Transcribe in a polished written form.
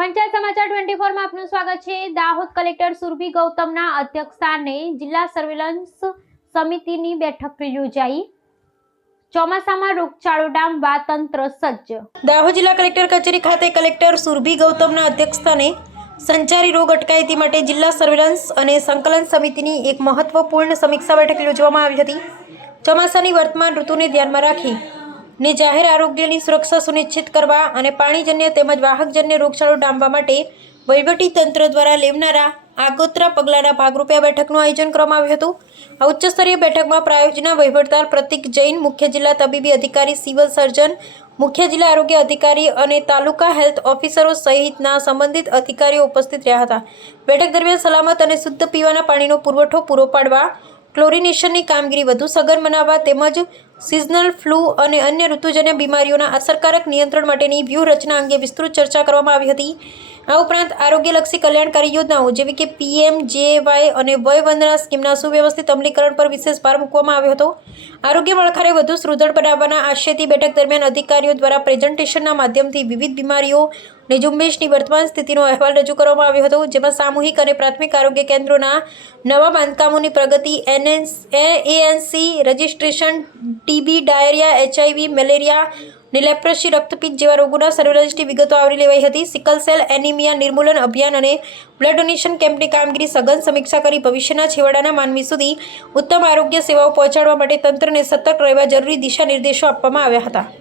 પંચાયત સમાચાર 24 માં આપનું સ્વાગત છે। દાહોદ કલેક્ટર સુરભી ગૌતમના અધ્યક્ષસ્થાને જિલ્લા સર્વેલન્સ સમિતિની બેઠક યોજાઈ। ચોમાસામાં રોગચાળો ડામવા તંત્ર સજ્જ। દાહોદ જિલ્લા કલેક્ટર કચેરી ખાતે કલેક્ટર સુરભી ગૌતમના અધ્યક્ષસ્થાને સંચારી રોગ અટકાયતી માટે જિલ્લા સર્વેલન્સ અને સંકલન સમિતિની એક મહત્વપૂર્ણ સમીક્ષા બેઠક યોજવામાં આવી હતી। ચોમાસાની વર્તમાન ઋતુને ધ્યાનમાં રાખી ને જાહેર આરોગ્યની સુરક્ષા સુનિશ્ચિત કરવા અને પાણીજન્ય તેમજ વાહકજન્ય રોગચાળો ડામવા માટે વહીવટી તંત્ર દ્વારા લેવાનારા આગોતરા પગલાંના ભાગરૂપે આ બેઠકનું આયોજન કરવામાં આવ્યું હતું। આ ઉચ્ચ સ્તરીય બેઠકમાં પ્રાયોજના વહીવટદાર પ્રતિક જૈન, મુખ્ય જિલ્લા તબીબી અધિકારી, સિવિલ સર્જન, મુખ્ય જિલ્લા આરોગ્ય અધિકારી અને તાલુકા હેલ્થ ઓફિસરો સહિતના સંબંધિત અધિકારીઓ ઉપસ્થિત રહ્યા હતા। બેઠક દરમિયાન સલામત અને શુદ્ધ પીવાના પાણીનો પુરવઠો પૂરો પાડવા, ક્લોરિનેશનની કામગીરી વધુ સઘન બનાવવા તેમજ સિઝનલ ફ્લૂ અને અન્ય ઋતુજન્ય બીમારીઓના અસરકારક નિયંત્રણ માટેની વ્યૂહરચના અંગે વિસ્તૃત ચર્ચા કરવામાં આવી હતી। આ ઉપરાંત આરોગ્યલક્ષી કલ્યાણકારી યોજનાઓ જેવી કે PMJY અને વય વંદના સ્કીમના સુવ્યવસ્થિત અમલીકરણ પર વિશેષ ભાર મૂકવામાં આવ્યો હતો। આરોગ્ય માળખાને વધુ સુદૃઢ બનાવવાના આશયથી બેઠક દરમિયાન અધિકારીઓ દ્વારા પ્રેઝન્ટેશનના માધ્યમથી વિવિધ બીમારીઓ અને ઝુંબેશની વર્તમાન સ્થિતિનો અહેવાલ રજૂ કરવામાં આવ્યો હતો, જેમાં સામૂહિક અને પ્રાથમિક આરોગ્ય કેન્દ્રોના નવા બાંધકામોની પ્રગતિ, ANC registration, TB, diarrhoea, HIV, malaria અને લેપ્રસી, રક્તપિત્ત જેવા રોગોના સર્વેલન્સની વિગતો આવરી લેવાઈ હતી। સિકલ સેલ એનિમિયા નિર્મૂલન અભિયાન અને બ્લડ ડોનેશન કેમ્પની કામગીરી સઘન સમીક્ષા કરી ભવિષ્યના છેવાડાના માનવી સુધી ઉત્તમ આરોગ્ય સેવાઓ પહોંચાડવા માટે તંત્રને સતર્ક રહેવા જરૂરી દિશા નિર્દેશો આપવામાં આવ્યા હતા।